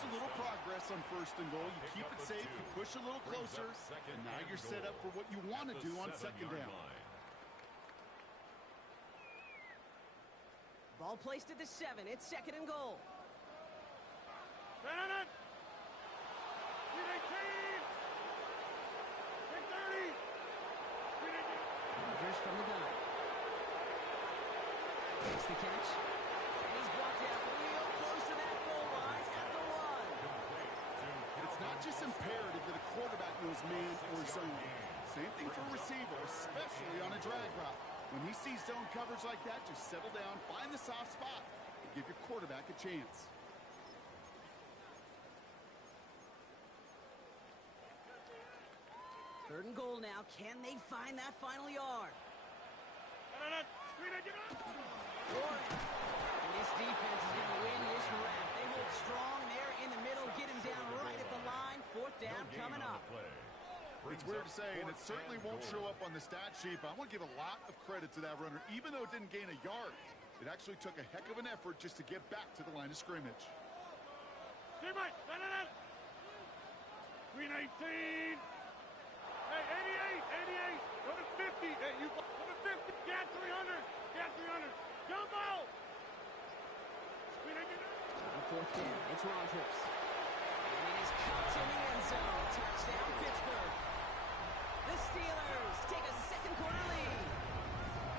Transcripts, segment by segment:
shows a little progress on 1st and goal. You keep it safe, you push a little closer, and now you're set up for what you want to do on 2nd down. Ball placed at the 7. It's 2nd and goal. Rogers from the gun. Makes the catch. And he's blocked out real close to that goal line at the 1. It's not just imperative that a quarterback knows man or zone. Same thing for a receiver, especially on a drag route. When he sees zone coverage like that, just settle down, find the soft spot, and give your quarterback a chance. Third and goal now. Can they find that final yard? And this defense is going to win this round. They hold strong there in the middle, get him down right at the line. 4th down coming up. It's weird to say, and it certainly won't show up on the stat sheet, but I want to give a lot of credit to that runner. Even though it didn't gain a yard, it actually took a heck of an effort just to get back to the line of scrimmage. 319. Hey, 88, go to 50. Hey, you go to 50. Get 300. Get 300. Jump out. On 4th down, it's Rogers. And it is caught in the end zone. Touchdown, Pittsburgh. The Steelers take a 2nd quarter lead.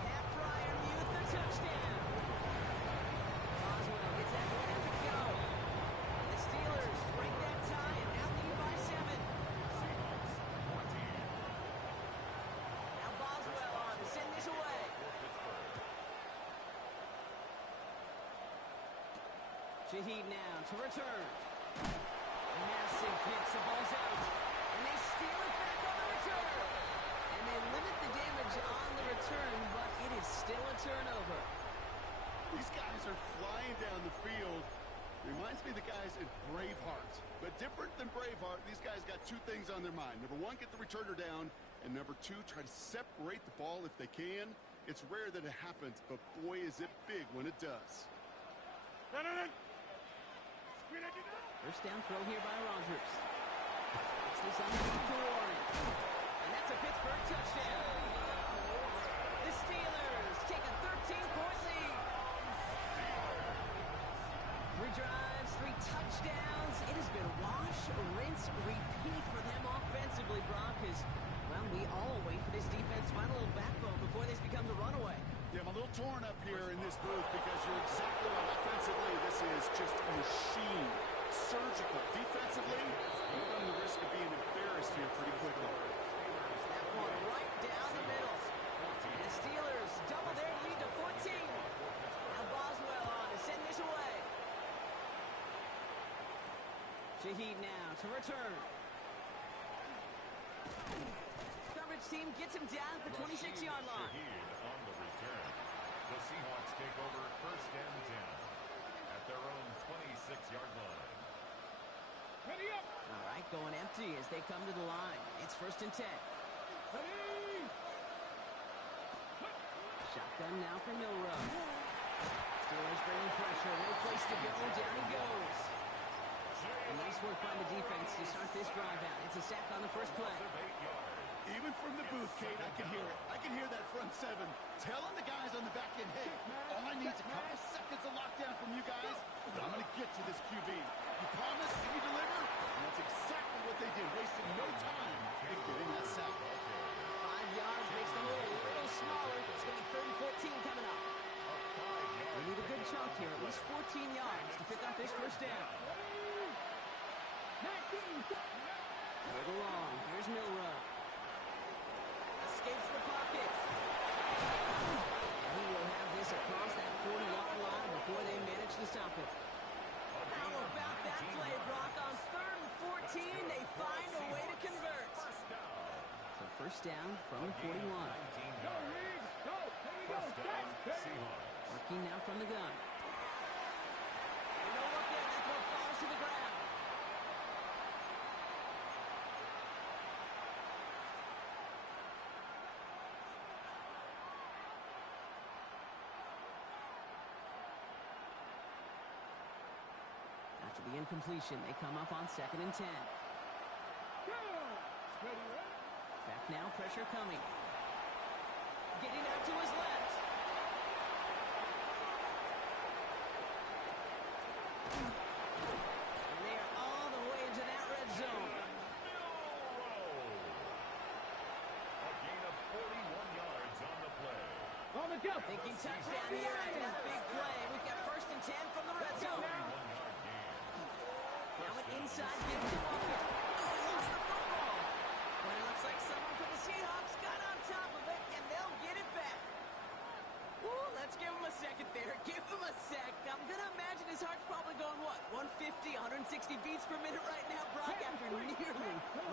Pat Fryermuth, the touchdown. Boswell gets that one after go. And the Steelers break that tie and now lead by 7. Now Boswell on to send this away. Shaheed now to return. Massive hit, the ball's out. And they steal it back on the return. And they limit the damage on the return, but it is still a turnover. These guys are flying down the field. Reminds me of the guys at Braveheart. But different than Braveheart, these guys got 2 things on their mind. Number 1, get the returner down. And number 2, try to separate the ball if they can. It's rare that it happens, but boy, is it big when it does. First down throw here by Rogers. It's this underneath to Warren. And that's a Pittsburgh touchdown. The Steelers take a 13-point lead. 3 drives, 3 touchdowns. It has been wash, rinse, repeat for them offensively, Brock, as, well, we all wait for this defense to find a little backbone before this becomes a runaway. Yeah, I'm a little torn up here in this booth because you're exactly right. Offensively, this is just a machine. Surgical. Defensively, you run the risk of being embarrassed here pretty quickly. That one right down the middle. And the Steelers double their lead to 14. Now Boswell on to send this away. Shaheed now to return. Coverage team gets him down at the 26-yard line. Shaheed on the return. The Seahawks take over 1st and 10 at their own 26-yard line. Ready up. All right, going empty as they come to the line. It's 1st and 10. Ready. Shotgun now for Milrow. Steelers bringing pressure. No place to go. Down he goes. And nice work by the defense to start this drive out. It's a sack on the first play. Even from the booth, Kate, I can hear it. I can hear that front 7 telling the guys on the back end, hey, all I need is a couple seconds of lockdown from you guys, and I'm going to get to this QB. You promise, you deliver, and that's exactly what they did, wasting no time in getting that sack. 5 yards makes the hole a little smaller. It's going to be 3rd and 14 coming up. They need a good chunk here, at least 14 yards to pick up this 1st down. Right along. Here's Milrow. Escapes the pocket. And he will have this across that 40-yard line before they manage to stop it. How about that play, Brock? On 3rd and 14, they find a way to convert. So 1st down from the 41. Go, Reeves. Go. Seahawks. Working now from the gun. No look there. That throw falls to the ground. After the incompletion, they come up on 2nd and 10. Back now, pressure coming. Getting out to his left. And they are all the way into that red zone. A gain of 41 yards on the play. Thinking touchdown here after that big play. We've got 1st and 10 from the red zone. 41-yard gain. Now an inside give to Walker. Oh, he lost the football. But it looks like someone from the Seahawks got on top of it, and they'll get it back. Ooh, let's give him a second there. Give him a sec. I'm going to imagine his heart's probably going, what, 150, 160 beats per minute right now, Brock, after nearly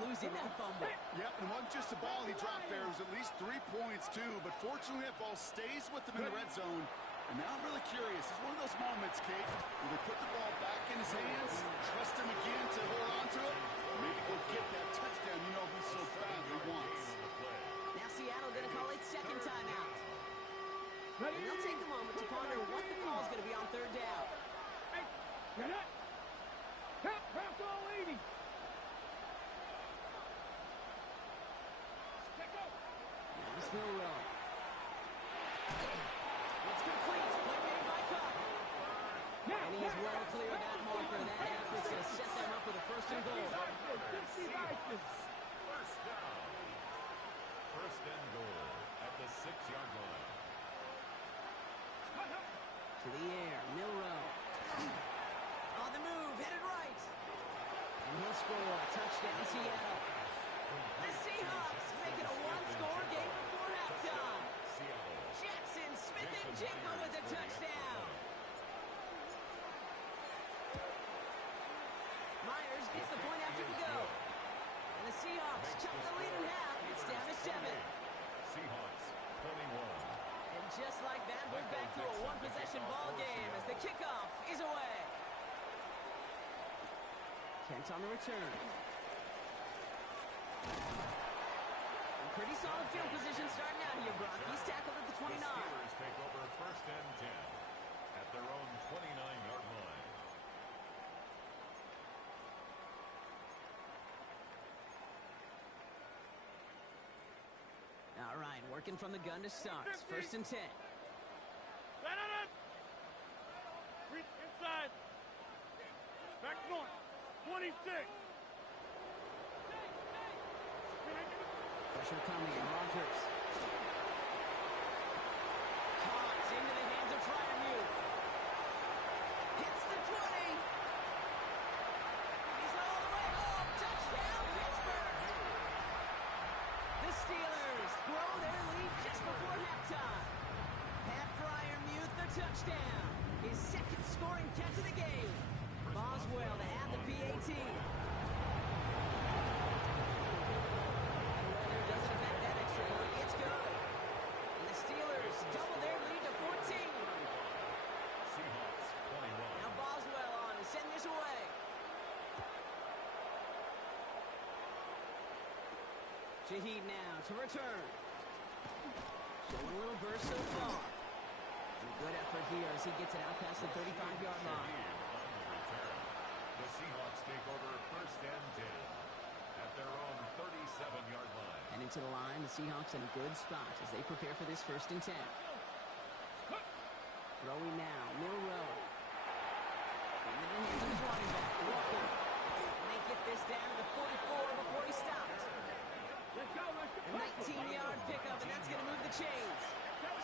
losing that fumble. Yep, and it wasn't just a ball he dropped there. It was at least 3 points, too. But fortunately, that ball stays with him in the red zone. And now I'm really curious. It's one of those moments, Kate, where they put the ball back in his hands, trust him again to hold on to it, maybe go get that touchdown you know he so badly wants. Now Seattle going to call it 2nd timeout. And they'll take a moment to ponder what the call is going to be on 3rd down. Now it's Milrow. It's complete. Play made by Cup. And he is well clear of that marker. That effort's going to set them up with a 1st and goal. First down. 1st and goal at the 6-yard line. To the air, Milrow. On the move, headed right. And he'll score. Touchdown, Seattle. The Seahawks make it a 1-score game before halftime. Jackson Smith and Jigba with a touchdown. Myers gets the point after the go. And the Seahawks chop the lead in half. It's down to 7. Seahawks 21. And just like that, we're back to a one-possession ball game as the kickoff is away. Kent on the return. And pretty solid field position starting out here, Brock. He's tackled at the 29. The Steelers take over 1st and 10 at their own 29-yard line. All right, working from the gun to start. 1st and 10. Inside. Back north. 26. Pressure coming, Rodgers. Caught into the hands of Freiermuth. Hits the 20. He's all the way home. Touchdown, Pittsburgh. The Steelers grow their lead just before halftime. Pat Freiermuth, the touchdown. His 2nd scoring catch of the game. Boswell to add the PAT. Doesn't affect that extra point. It's good. And the Steelers double their lead to 14. Seahawks 21. Now Boswell on to send this away. Shaheed now to return. Showing a little burst so far. And a good effort here as he gets it out past the 35-yard line. The Seahawks take over 1st and 10 at their own 37-yard line. And into the line, the Seahawks in a good spot as they prepare for this 1st and 10. Throwing now, Milrow. Into the hands of his running back, Walker. And they get this down to the 44 before he stopped. A 19-yard pickup, and that's going to move the chains.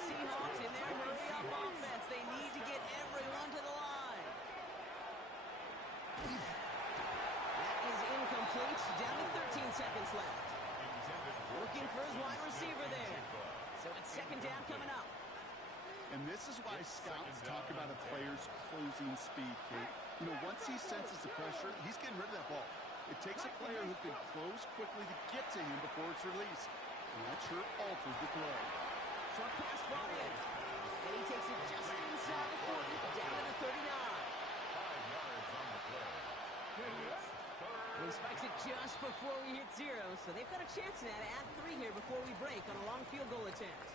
Seahawks in their hurry-up offense. They need to get everyone to the line. That is incomplete. Down to 13 seconds left. Looking for his wide receiver there. So it's 2nd down coming up. And this is why scouts talk about a player's closing speed, Kate. You know, once he senses the pressure, he's getting rid of that ball. It takes a player who can close quickly to get to him before it's released. And that sure alters the throw. Short pass brought in. And he takes it just inside the 40, down to the 39. 5 yards on the play. And he spikes it just before we hit 0, so they've got a chance now to add 3 here before we break on a long field goal attempt.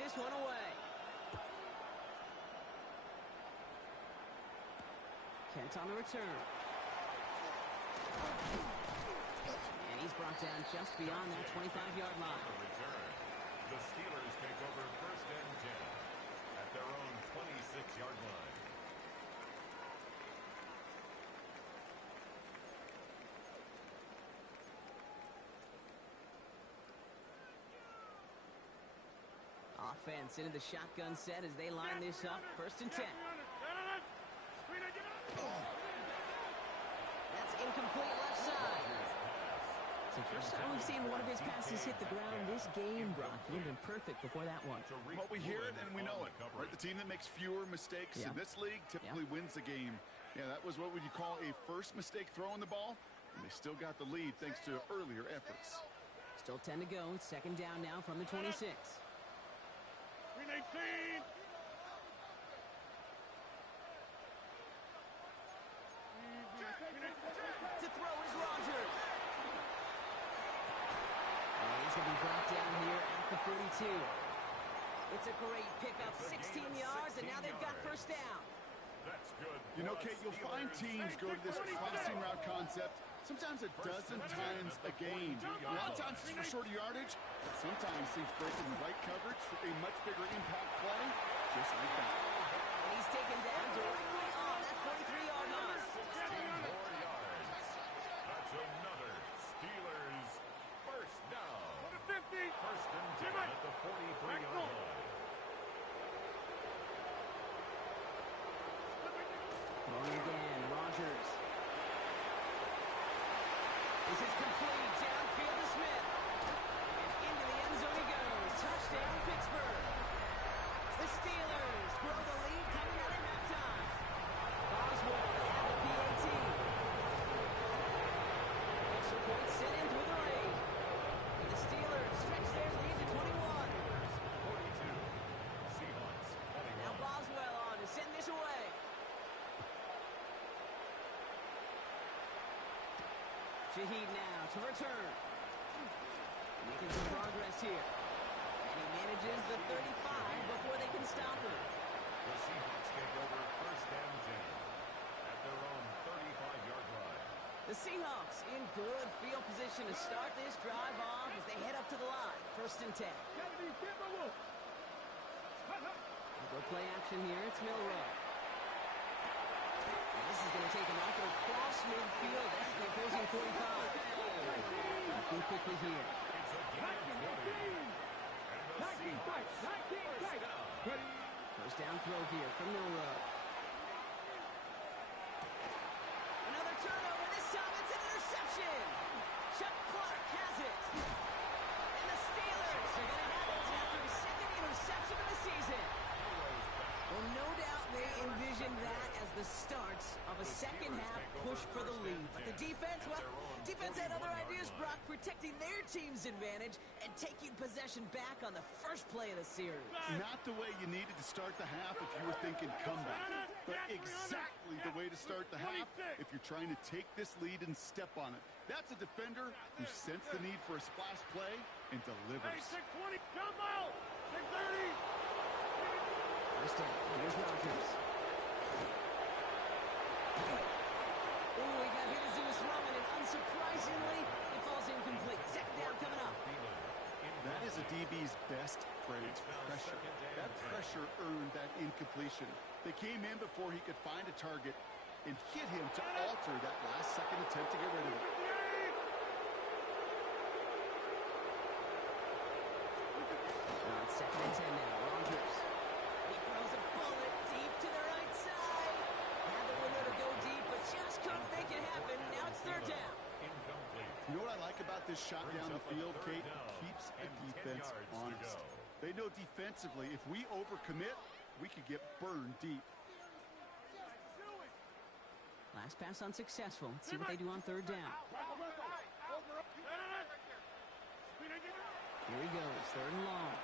this one away. Kent on the return. And he's brought down just beyond that 25-yard line. The Steelers take over first and 10 at their own 26-yard line. Offense into the shotgun set as they line this up. First and 10. That's incomplete left side. It's the first time we've seen one of his passes hit the ground this game, Brock. He would have been perfect before that one. Well, we hear it and we know it. Right? The team that makes fewer mistakes in this league typically wins the game. Yeah, that was what would you call a first mistake throwing the ball, and they still got the lead thanks to earlier efforts. Still 10 to go. Second down now from the 26. 18. To throw is Rogers. And he's going to be brought down here at the 42. It's a great pickup, 16 yards, and now they've got first down. That's good. You know, Kate, you'll find teams go to this crossing route concept sometimes a dozen times a game. A lot of times it's for shorter yardage, but sometimes things break in the right coverage for a much bigger impact play, just like that. And he's taken down directly on that 43-yard line. 16 more yards. That's another Steelers first down. First and 10 at the 43-yard line. Throwing again, Rogers. This is complete, downfield to Smith. And into the end zone he goes. Touchdown, Pittsburgh. The Steelers grow the lead coming out at halftime. Boswell at the PAT. Extra point sent in through the rain. And the Steelers stretch their lead to 21. 42. Seahawks 21. Now Boswell on to send this away. Shaheed now to return. Making some progress here. And he manages the 35 before they can stop him. The Seahawks take over first and 10 at their own 35-yard line. The Seahawks in good field position to start this drive off as they head up to the line. First and 10. Go play action here. It's Milrow. And this is going to take him off across midfield at the opposing 45. Looking quickly here. It's a game 20. And the Seahawks first down. First down throw here from Milrow. Another turnover. This time it's an interception. Chuck Clark has it. And the Steelers are going to have it after his second interception of the season. Well, no doubt they envisioned that as the start of a second-half push for the lead. But the defense, well, defense had other ideas, Brock, protecting their team's advantage and taking possession back on the first play of the series. Not the way you needed to start the half if you were thinking comeback, but exactly the way to start the half if you're trying to take this lead and step on it. That's a defender who sensed the need for a splash play and delivers. 620, jumbo, 630. First down, here's Rogers. Oh, he got hit as he was throwing, and unsurprisingly, it falls incomplete. Second down coming up. That is a DB's best phrase, pressure. That pressure earned that incompletion. They came in before he could find a target and hit him to alter that last-second attempt to get rid of it. It's second and 10 now. Rogers. He throws a bullet deep to the right side. Had the window to go deep, but just couldn't make it happen. Now it's third down. Incomplete. You know what I like about this shot down the field, Kate? It keeps the defense honest. They know defensively, if we overcommit, we could get burned deep. Last pass unsuccessful. Let's see what they do on third down. Here he goes, third and long.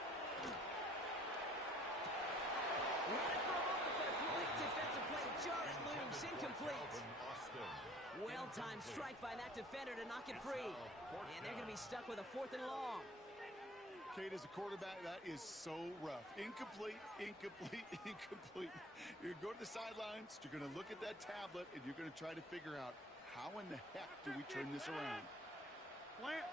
Ran it for a moment, but a great defensive play. Jarrett loose, incomplete. Well-timed strike by that defender to knock it free. And they're going to be stuck with a fourth and long. Kate, as a quarterback, that is so rough. Incomplete, incomplete, incomplete. You're going to go to the sidelines, you're going to look at that tablet, and you're going to try to figure out how in the heck do we turn this around. Plant.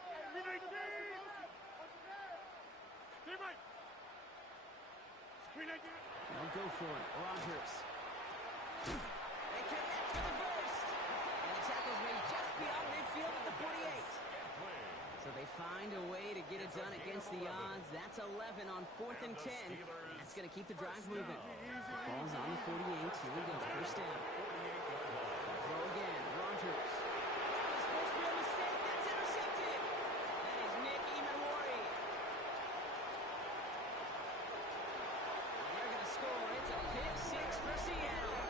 They'll go for it. Rodgers. They connect for the first. And the tackle's made just beyond midfield at the 48. So they find a way to get it done against the odds. That's 11 on 4th and 10. That's going to keep the drive moving. Ball's on the 48. Here we go. First down. Throw again. Rodgers. That was supposed to be a mistake. That's intercepted. That is Nick Imawari. And they're going to score. It's a pick six for Seattle.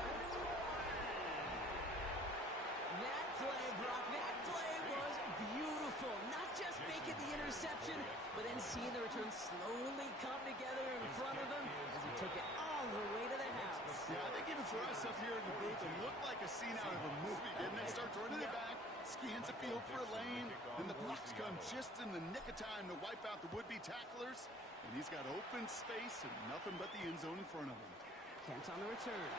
That play, Brock, that play was beautiful. Not just making the interception, but then seeing the return slowly come together in front of him as he took it all the way to the house. Yeah, I think even for us up here in the booth, it looked like a scene out of a movie. Didn't they start running it back, scans the field for a lane, then the blocks come just in the nick of time to wipe out the would-be tacklers, and he's got open space and nothing but the end zone in front of him. Kent on the return.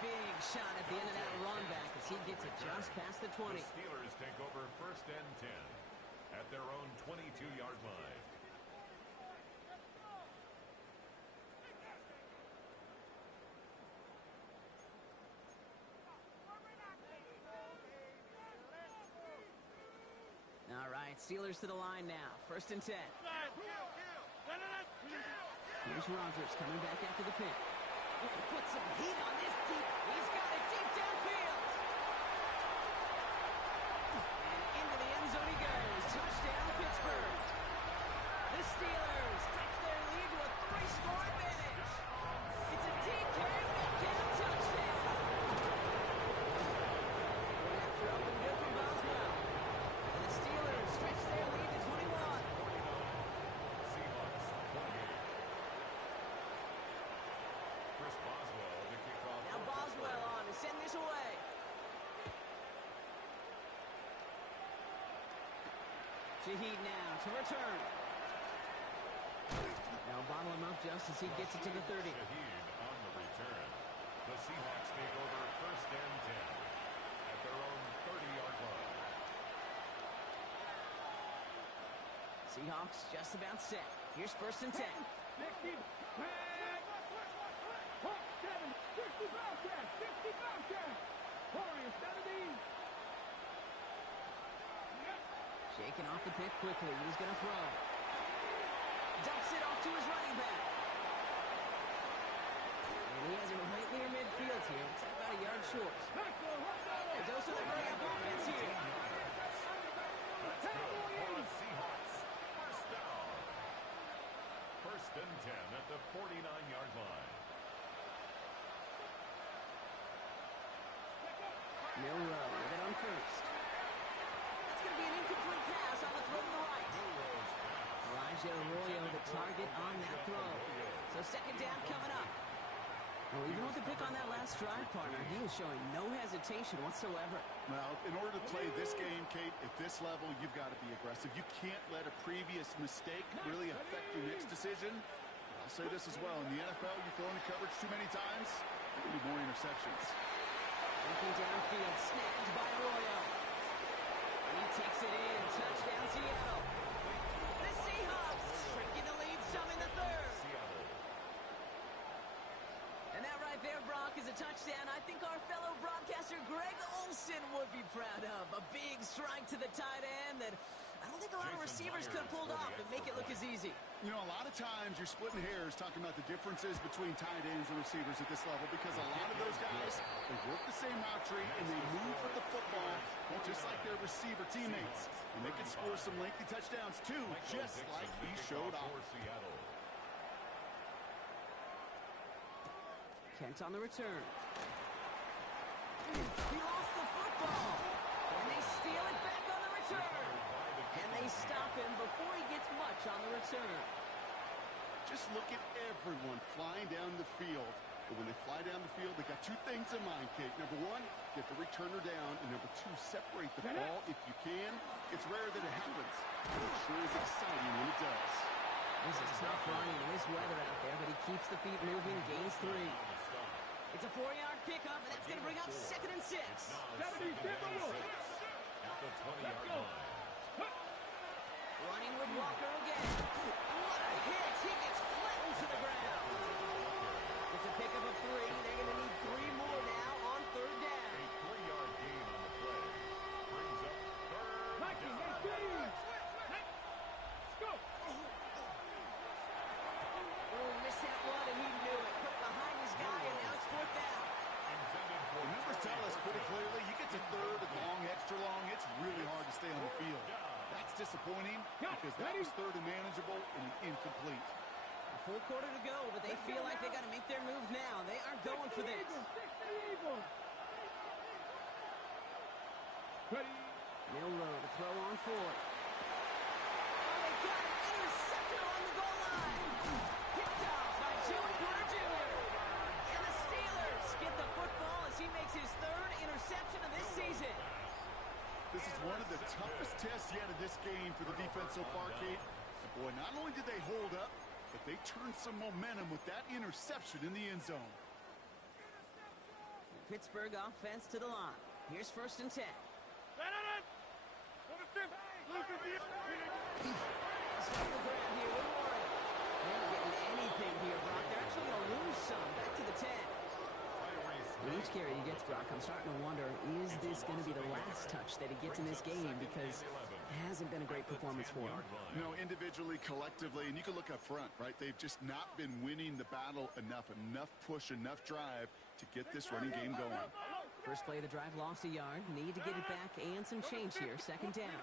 Big shot at the end of that run back as he gets it just past the 20. The Steelers take over 1st and 10 at their own 22-yard line. All right, Steelers to the line now. 1st and 10. Here's Rodgers coming back after the pick. Put some heat on this deep. He's got it deep downfield. And into the end zone he goes. Touchdown, Pittsburgh. The Steelers stretch their lead to a 3-score advantage. It's a DK Metcalf touchdown. That throw and good from Boswell. And the Steelers stretch their lead to 21. Seahawks 28. Chris Boswell to kick off. Now Boswell on to send this away. Shaheed now to return. Now bottle him up just as he gets it to the 30. Shaheed on the return. The Seahawks take over 1st and 10 at their own 30-yard line. Seahawks just about set. Here's 1st and 10. Shaking off the pick quickly. He's going to throw. Dumps it off to his running back. And he has it right near midfield here. It's about a yard short. A dose of the hurry-up offense here. That's good for the Seahawks. First down. 1st and 10 at the 49-yard line. Milrow with it on 1st. That's going to be an incomplete pass on the throw to the right. Elijah Arroyo the target on that throw. So 2nd down coming up. Well, even with the pick on that last drive, partner, he was showing no hesitation whatsoever. Well, in order to play this game, Kate, at this level, you've got to be aggressive. You can't let a previous mistake really affect your next decision. I'll say this as well. In the NFL, you throw into coverage too many times, there will be more interceptions. Looking downfield, snagged by Arroyo. And he takes it in. Touchdown, Seattle. The Seahawks shrinking the lead some in the 3rd. And that right there, Brock, is a touchdown I think our fellow broadcaster Greg Olsen would be proud of. A big strike to the tight end that I don't think a lot of receivers could have pulled off and make it look as easy. You know, a lot of times you're splitting hairs talking about the differences between tight ends and receivers at this level because a lot of those guys, they work the same route tree and they move with the football just like their receiver teammates. And they can score some lengthy touchdowns too, just like he showed off. Kent on the return. He lost the football. And they steal it back on the return. And they stop him before he gets much on the return. Just look at everyone flying down the field. But when they fly down the field, they got two things in mind, Kate. Number one, get the returner down. And number two, separate the ball if you can. It's rare that it happens. But it sure is exciting when it does. This is tough running in this weather out there, but he keeps the feet moving, gains 3. It's a 4-yard pickup, and that's going to bring up 2nd and 6. At the 20-yard line. Running with Walker again. What a hit! He gets flattened to the ground. It's a pickup of 3. They're going to need 3 more now on 3rd down. A 3-yard gain on the play. Brings up 3rd down. Oh, he missed that one, and he knew it. Put it behind his guy, and now it's 4th down. The numbers tell us pretty clearly, you get to 3rd and long, extra long, it's really hard to stay on the field. That's disappointing because that was 3rd and manageable and incomplete. A full quarter to go, but they feel like they got to make their move now. They are going for this. Milrow to throw on 4th. Oh, they got it. Intercepted on the goal line. Picked off by Joey Porter Jr. And the Steelers get the football as he makes his 3rd interception of this season. This is one of the toughest tests yet of this game for the defense so far, Kate. And boy, not only did they hold up, but they turned some momentum with that interception in the end zone. The Pittsburgh offense to the line. Here's 1st and 10. Stop the ground here with Warren. They're not getting anything here, Brock. They're actually going to lose some. Back to the 10. With each carry he gets, Brock, I'm starting to wonder, is this going to be the last touch that he gets in this game? Because it hasn't been a great performance for him. You know, individually, collectively, and you can look up front, right? They've just not been winning the battle enough push, enough drive to get this running game going. First play of the drive, lost a yard. Need to get it back and some change here. 2nd down.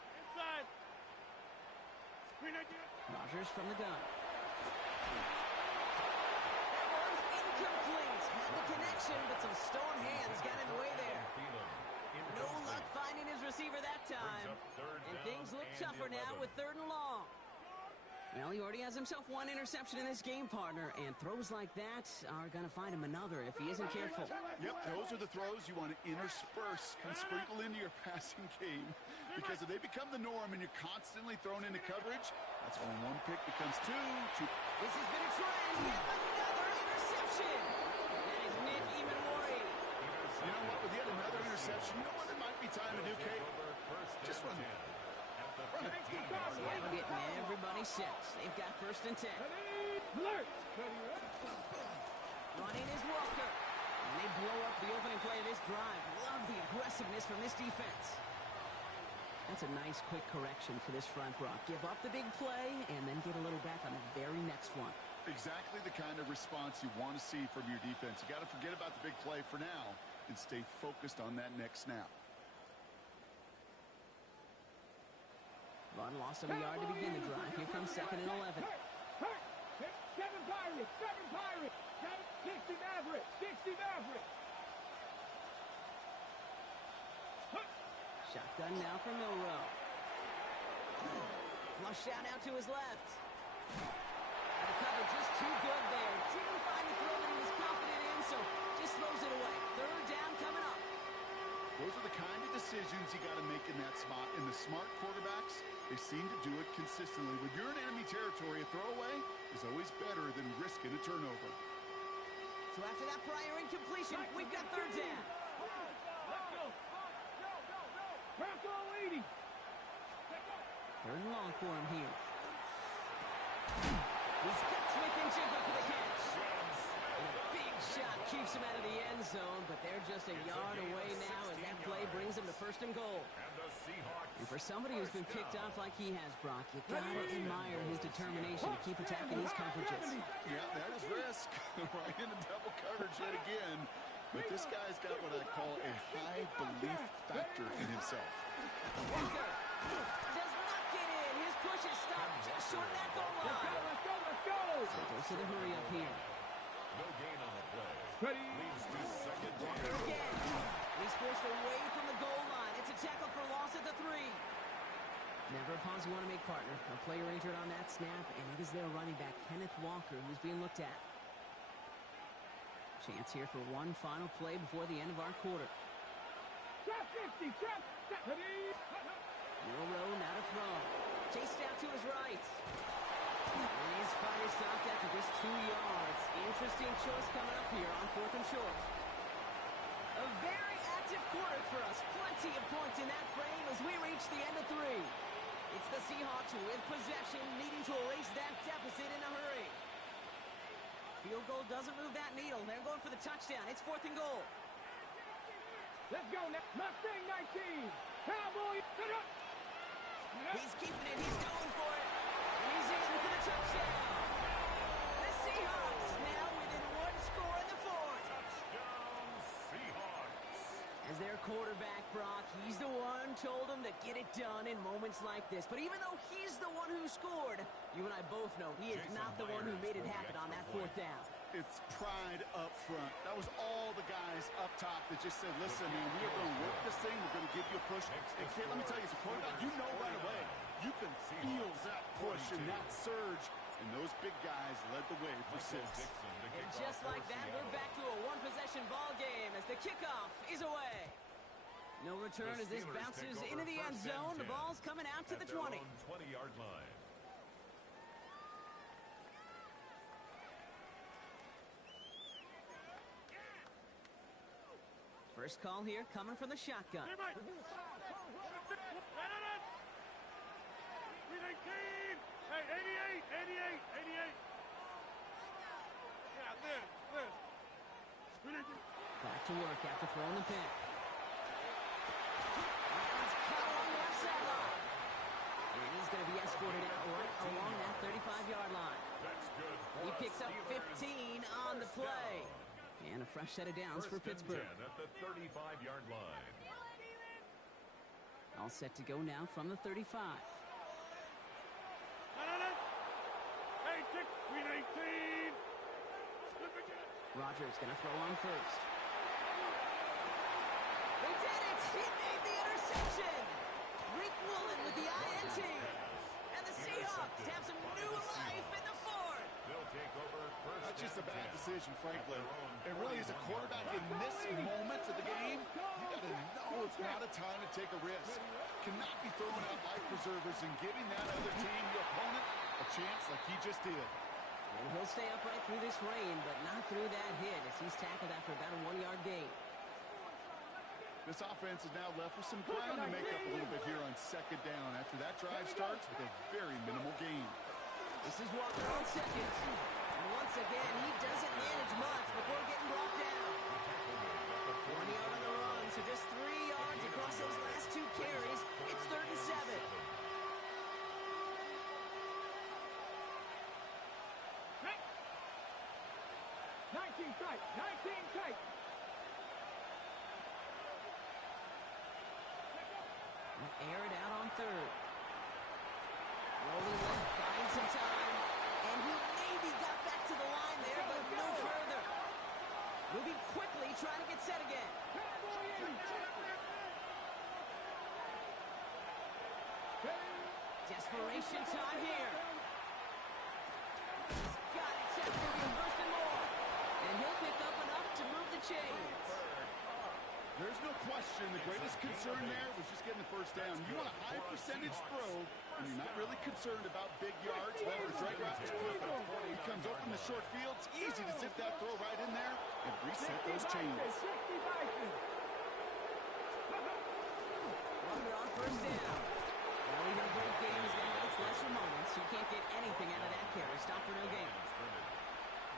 Rodgers from the gun. Incomplete. Had the connection, but some stone hands got in the way there. No luck finding his receiver that time. And things look tougher now with 3rd and long. Well, he already has himself 1 interception in this game, partner, and throws like that are going to find him another if he isn't careful. Yep, those are the throws you want to intersperse and sprinkle into your passing game, because if they become the norm and you're constantly thrown into coverage, that's when 1 pick becomes 2. This has been a trend. Yet another interception. That is Nick Imanwari. You know what? With yet another interception, you know what it might be time to do, Kate? Just run it. Yeah, we're getting everybody set. They've got 1st and 10. Running is Walker. And they blow up the opening play of this drive. Love the aggressiveness from this defense. That's a nice quick correction for this front, Brock. Give up the big play and then get a little back on the very next one. Exactly the kind of response you want to see from your defense. You got to forget about the big play for now and stay focused on that next snap. Run lost him a yard to begin the drive. Here comes 2nd and 11. 7 Pirates! 7 Pirates! 60 Mavericks! 60 Mavericks! Shotgun now for Milrow. Flush out to his left. And the cover just too good there. Didn't find the throw that he was confident in, so just throws it away. 3rd down coming up. Those are the kind of decisions you got to make in that spot. And the smart quarterbacks, they seem to do it consistently. When you're in enemy territory, a throwaway is always better than risking a turnover. So after that prior incompletion, we've got 3rd down. Let's go! Bronco leading! 3rd and long for him here. He's got Smith and Jigba for the catch. And a big shot keeps him out of the end zone, but they're just a yard away now as that play brings him to 1st and goal. And for somebody who's been picked off like he has, Brock, you gotta admire his determination to keep attacking these coverages. Yeah, that is risk. Right into double coverage yet again. But this guy's got what I call a high belief factor in himself. Walker does not get in. His push is stopped just short of that goal line. Let's go! So goes to the hurry up here. No gain on the play. Ready? Leads to 2nd Walker down. again. He's forced away from the goal line. It's a tackle for loss at the 3. Never a pause you want to make, partner. A player injured on that snap, and it is their running back, Kenneth Walker, who's being looked at. Chance here for one final play before the end of our quarter. Trap 50, trap. Milrow now to throw. Chased out to his right. And his fire stopped after just 2 yards. Interesting choice coming up here on 4th and short. A very active quarter for us. Plenty of points in that frame as we reach the end of 3. It's the Seahawks with possession, needing to erase that deficit in a hurry. Field goal doesn't move that needle. They're going for the touchdown. It's 4th and goal. Let's go now. Mustang 19. Cowboy. He's keeping it. He's going for it. And he's in for the touchdown. The Seahawks now within 1 score in the 4th. Touchdown, Seahawks. As their quarterback, Brock, he's the one told him to get it done in moments like this. But even though he's the one who scored, you and I both know he is not the one who made it happen on that 4th down. It's pride up front. That was all the guys up top that just said, listen, man, we are going to work this thing. We're going to give you a push. And kid, let me tell you, as a quarterback, you know right away. You can feel that push and that surge. And those big guys led the way for 6. And just like that, we're back to a one-possession ball game as the kickoff is away. No return as this bounces into the end zone. The ball's coming out to the 20. 20-yard line. First call here coming from the shotgun. Hey, 319. Hey, 88. Yeah, this. 319. Back to work after throwing the pick. He's cut along the left sideline. And he's going to be escorted out right along that 35-yard line. That's good. He picks up 15 on the play. And a fresh set of downs for Pittsburgh. At the 35-yard line. All set to go now from the 35. Hey, 319. Rodgers going to throw on first. They did it! He made the interception! Rick Woolen with the INT. And the Seahawks have some new life in the 4th. They'll take over first. That's just a bad decision, frankly. It really is a quarterback in this moment of the game. You got to know it's not a time to take a risk. Cannot be throwing out life preservers and giving that other team, your opponent, a chance like he just did. And he'll stay upright through this rain, but not through that hit as he's tackled after about a 1-yard gain. This offense is now left with some ground to make up a little bit here on 2nd down after that drive starts with a very minimal gain. This is Walker on 2nd. And once again, he doesn't manage much before getting brought down. 1 yard on the run, so just 3 yards across those last 2 carries. It's 3rd and 7. Air it out on 3rd. Rolling left, buying some time. And he maybe got back to the line there, but no further. Moving quickly, trying to get set again. Desperation time here. He's got it set for the 1st and more. And he'll pick up enough to move the chains. There's no question the greatest concern there was just getting the 1st down. You want a high percentage throw, and you're not really concerned about big yards. Well, the drag route is perfect. He comes open the short field. It's easy to zip that throw right in there and reset those chains. Runner on 1st down. Well, even a great game is going to have its lesser moments. You can't get anything out of that carry. Stop for no gain.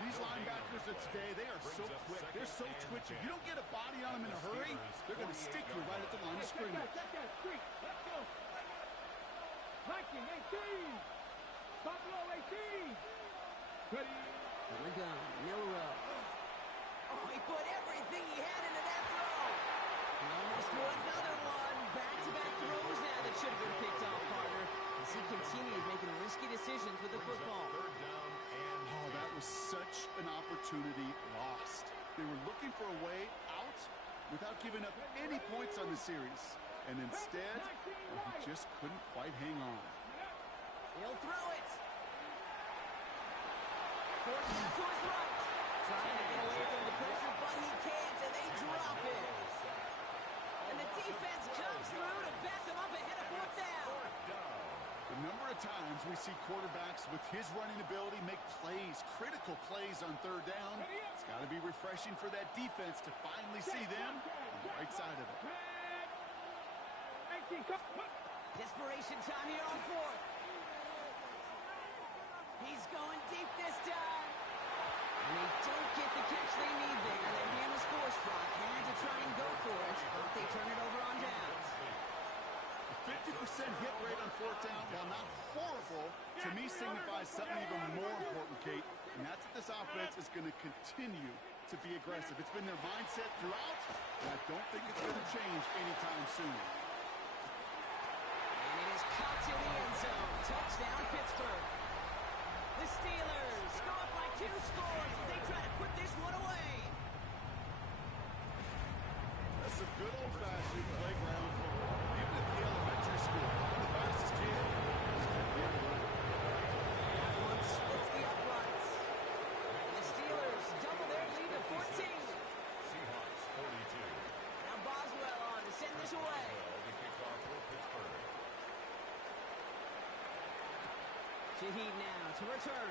These linebackers of today, they are so quick. They're so twitchy. You don't get a body on them in a hurry, they're going to stick you right at the line of scrimmage. Let's go. Viking 18. Buffalo 18. Ready. From the gun, Milrow. Oh, he put everything he had into that throw. He almost threw another one. Back-to-back throws now that should have been picked off, partner, as he continues making risky decisions with the football. Oh, that was such an opportunity lost. They were looking for a way out without giving up any points on the series. And instead, well, he just couldn't quite hang on. He'll throw it. Forced out to his right. trying to get away from the pressure, but he can't, and they drop it. And the defense comes through to back them up ahead of fourth down. The number of times we see quarterbacks with his running ability make plays, critical plays on third down. It's got to be refreshing for that defense to finally see them on the right side of it. Desperation time here on fourth. He's going deep this time. And they don't get the catch they need there. Their hand was forced. Brock had to try and go for it, but they turn it over on downs. A 50% hit rate on fourth down, while not horrible, to me signifies something even more important, Kate. And that's that this offense is going to continue to be aggressive. It's been their mindset throughout, and I don't think it's going to change anytime soon. And it is caught to the end zone. Touchdown, Pittsburgh. The Steelers go up by 2 scores as they try to put this one away. That's some good old-fashioned playground football. Even at the elementary school, the fastest kid is going to be able to run. That one splits the uprights. And the Steelers double their lead to 14. Seahawks 42. Now Boswell on to send this away. The kickoff for Pittsburgh. Shaheed now to return.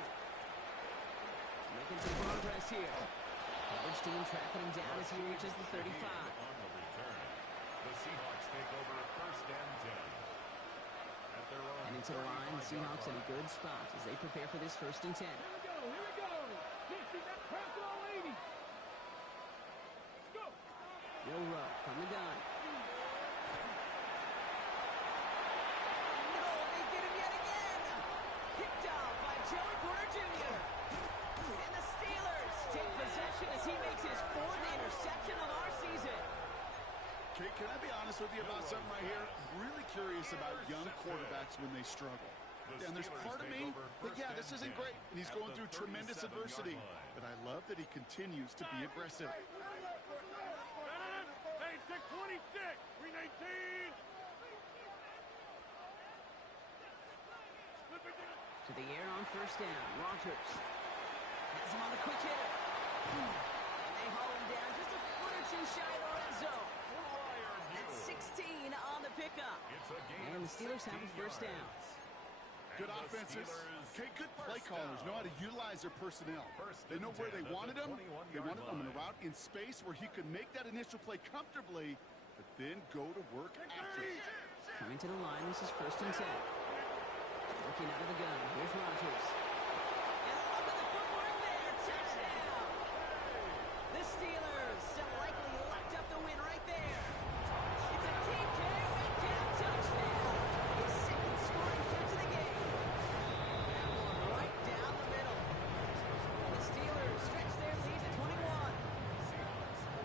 Making some progress here. Coverage team tracking him down as he reaches the 35. On the return, the Seahawks take over first and 10. At their own And into the line, the Seahawks in a good spot as they prepare for this first and 10. Here we go. This is that personal lady. Let's go. Bill Rupp from the gun. No, they get him yet again. Picked off by Joey Porter Jr. And the Steelers take possession as he makes his 4th interception of our season. Kate, can I be honest with you about something right here? I'm really curious about young quarterbacks when they struggle. And there's part of me that, yeah, this isn't great, and he's going through tremendous adversity. But I love that he continues to be aggressive. Hey, 626. 319. To the air on first down. Rogers has him on the quick hitter. And they haul him down just a foot or 2 shy of the red zone. That's 16 on the pickup. And the Steelers have a first down. Good offenses. Okay, good play callers know how to utilize their personnel. They know where they wanted him. They wanted him on a route in space where he could make that initial play comfortably, but then go to work after it. Coming to the line, this is first and 10. Looking out of the gun, here's Rogers. And look at the footwork there, touchdown! The Steelers so likely locked up the win right there. It's a DK Metcalf touchdown! His 2nd scoring catch of the game. That one right down the middle. And the Steelers stretch their lead to 21.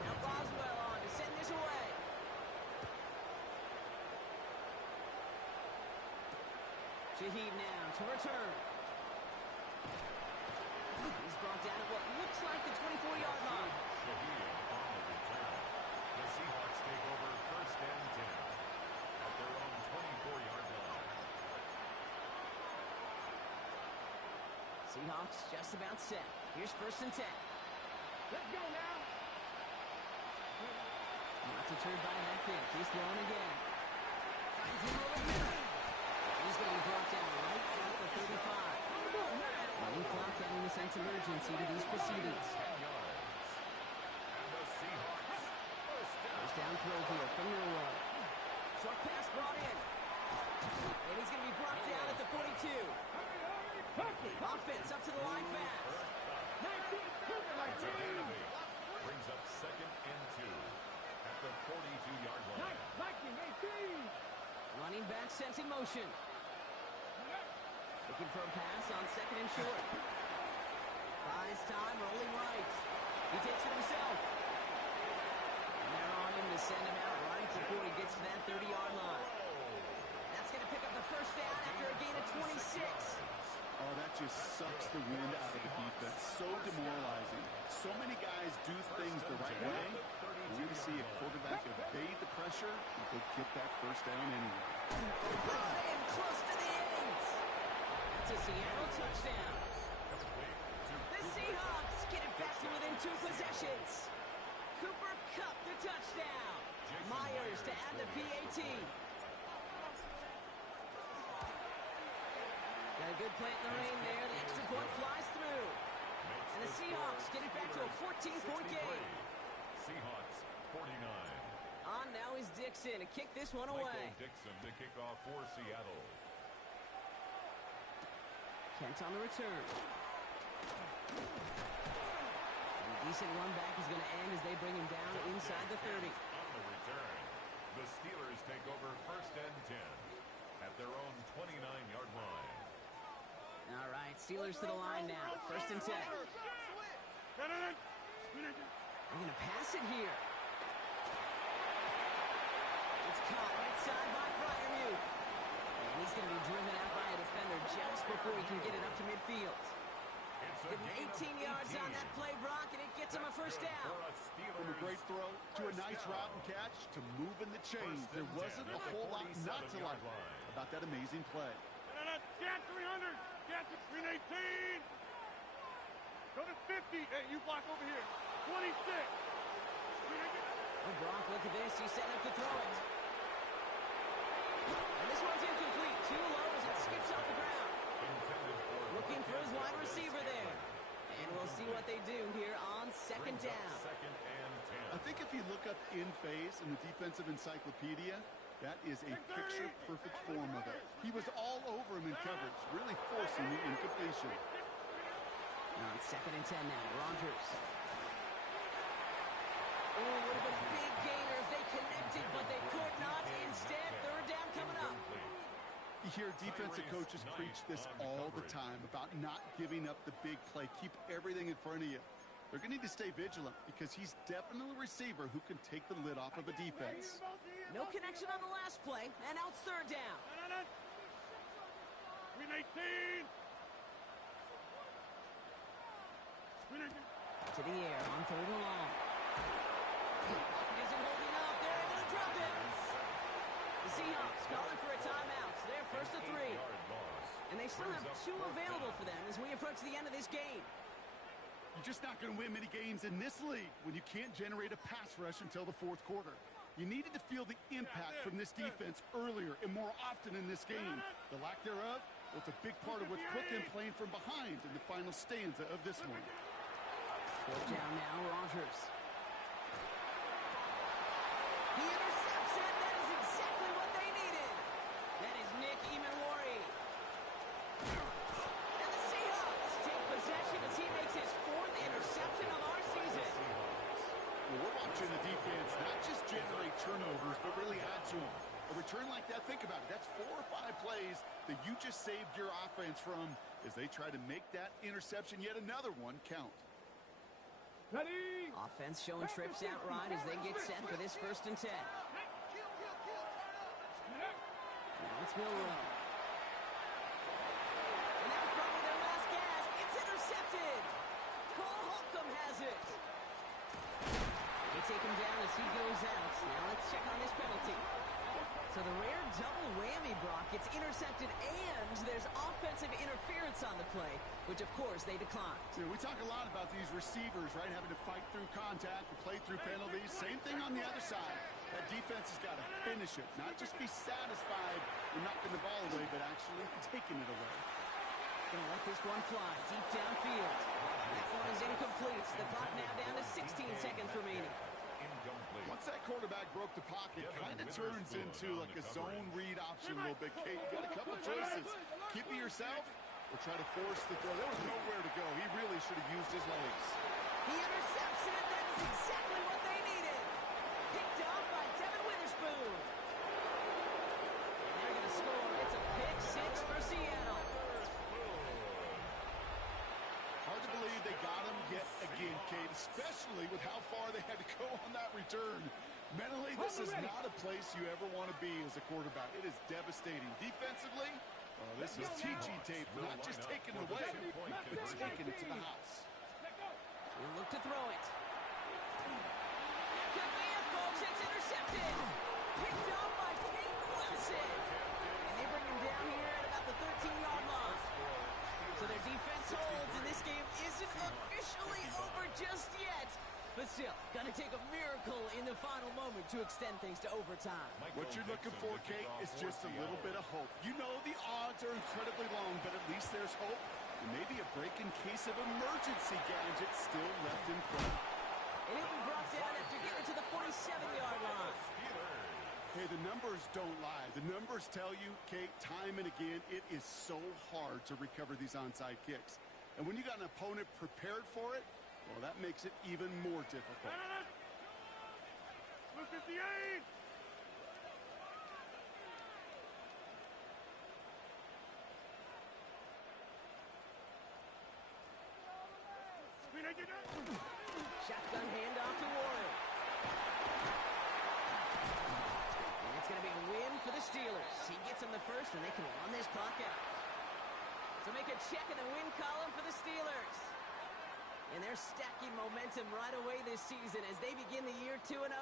Now Boswell on to send this away. Shaheed now to return. He's brought down at what looks like the 24-yard line. Shaheed on the return. The Seahawks take over first and 10 at their own 24-yard line. Seahawks just about set. Here's first and 10. Let's go now. Not deterred by that pitch. He's throwing again. Finds him over the middle. He's going to be brought down right at the 35. Running clock adding a sense of urgency to these proceedings. 10 yards. And the Seahawks First down throw here from Milroy. Short pass brought in. And he's going to be brought down at the 42. Offense up to the line fast. brings up second and 2 at the 42-yard line. Running back sent in motion. Looking for a pass on second and short. Buys time, rolling right. He takes it himself. And they're on him to send him out right before he gets to that 30-yard line. That's going to pick up the first down after a gain of 26. Oh, that just sucks the wind out of the defense. So demoralizing. So many guys do things the right way. We're going to see a quarterback evade the pressure and go get that first down anyway. Brought in close to the ends. That's a Seattle touchdown. The Seahawks get it back to within 2 possessions. Cooper Kupp the touchdown. Myers to add the PAT. Got a good play in the rain there. The extra point flies through. And the Seahawks get it back to a 14-point game. Seahawks 49. On now is Dixon to kick this one away. Michael Dixon to kick off for Seattle. Kent on the return. And a decent run back is going to end as they bring him down inside the 30. On the return, the Steelers take over 1st and 10 at their own 29-yard line. All right, Steelers to the line now. 1st and 10. They're going to pass it here. It's caught right side by Freiermuth. And he's going to be driven out by a defender just before he can get it up to midfield. Give him 18 yards on that play, Brock, and it gets him a 1st down. From a great throw to a nice route and catch to moving the chains. There wasn't a whole lot not to like about that amazing play. Get 300. Get to 318. Go to 50. Hey, you block over here. 26. Oh, Brock, look at this. He's set up to throw it. And this one's incomplete. Too low as it skips off the ground. Looking for his wide receiver there. And we'll see what they do here on 2nd down. 2nd and 10. I think if you look up in phase in the defensive encyclopedia, that is a picture-perfect form of it. He was all over him in coverage, really forcing the incompletion. Now it's 2nd and 10 now. Rodgers. Oh, would have been a big gainer if they connected, but they could not. Instead, 3rd down coming up. You hear defensive coaches preach this all the time about not giving up the big play. Keep everything in front of you. They're going to need to stay vigilant because he's definitely a receiver who can take the lid off of a defense. No connection on the last play, and now it's 3rd down. 319. To the air on 3rd and long. Pocket isn't holding up. They're able to drop it. The Seahawks calling for a timeout. So they're 1st and 3. And they still have 2 available for them as we approach the end of this game. You're just not going to win many games in this league when you can't generate a pass rush until the 4th quarter. You needed to feel the impact from this defense earlier and more often in this game. The lack thereof, well, it's a big part of what's put them playing from behind in the final stanza of this one. 4th down now, Rodgers. He intercepts it. That is exactly what they needed. That is Nick Emanwari. And the Seahawks take possession as he makes his 4th interception of our season. Well, we're watching the defense not just generate turnovers, but really add to them. A return like that, think about it. That's 4 or 5 plays that you just saved your offense from as they try to make that interception, yet another one, count. Ready. Offense showing trips out right as they get set for this 1st and 10. Now it's Milrow. And that was probably their last gasp. It's intercepted. Cole Holcomb has it. They take him down as he goes out. Now let's check on this penalty. So the rare double whammy, Brock. It's intercepted and there's offensive interference on the play, which of course they declined. Yeah, we talk a lot about these receivers, right, having to fight through contact or play through penalties. Same thing on the other side. That defense has got to finish it, not just be satisfied with knocking the ball away, but actually taking it away. Gonna let this one fly deep downfield. That one is incomplete. The clock now down to 16 seconds remaining. Once that quarterback broke the pocket, kind of turns into like a zone read option a little bit. Kate, you got a couple choices. Keep it yourself or try to force the throw. There was nowhere to go. He really should have used his legs. He intercepts it. That is exactly what they needed. Picked off by Devin Witherspoon. And they're going to score. It's a pick 6 for Seattle. Hard to believe they got him yet again, Kate, especially with how far they had to go on that return. Mentally, this is not a place you ever want to be as a quarterback. It is devastating. Defensively, this is teaching tape, not just taking it away, but taking it to the house. We'll look to throw it. That could be it, folks. It's intercepted. Picked up by Pete Wilson. And they bring him down here at about the 13-yard line. So their defense holds, and this game isn't officially over just yet. But still, gonna take a miracle in the final moment to extend things to overtime. What you're looking for, Kate, is just a little bit of hope. You know the odds are incredibly long, but at least there's hope. And maybe a break in case of emergency gadgets still left in play. And he'll be brought down after getting to the 47-yard line. Hey, the numbers don't lie. The numbers tell you, Kate, time and again, it is so hard to recover these onside kicks. And when you got an opponent prepared for it, well, that makes it even more difficult. Look at the aid! Shotgun handoff to Warren. And it's going to be a win for the Steelers. He gets them the first, and they can run this clock out. So make a check in the win column for the Steelers. And they're stacking momentum right away this season as they begin the year 2-0.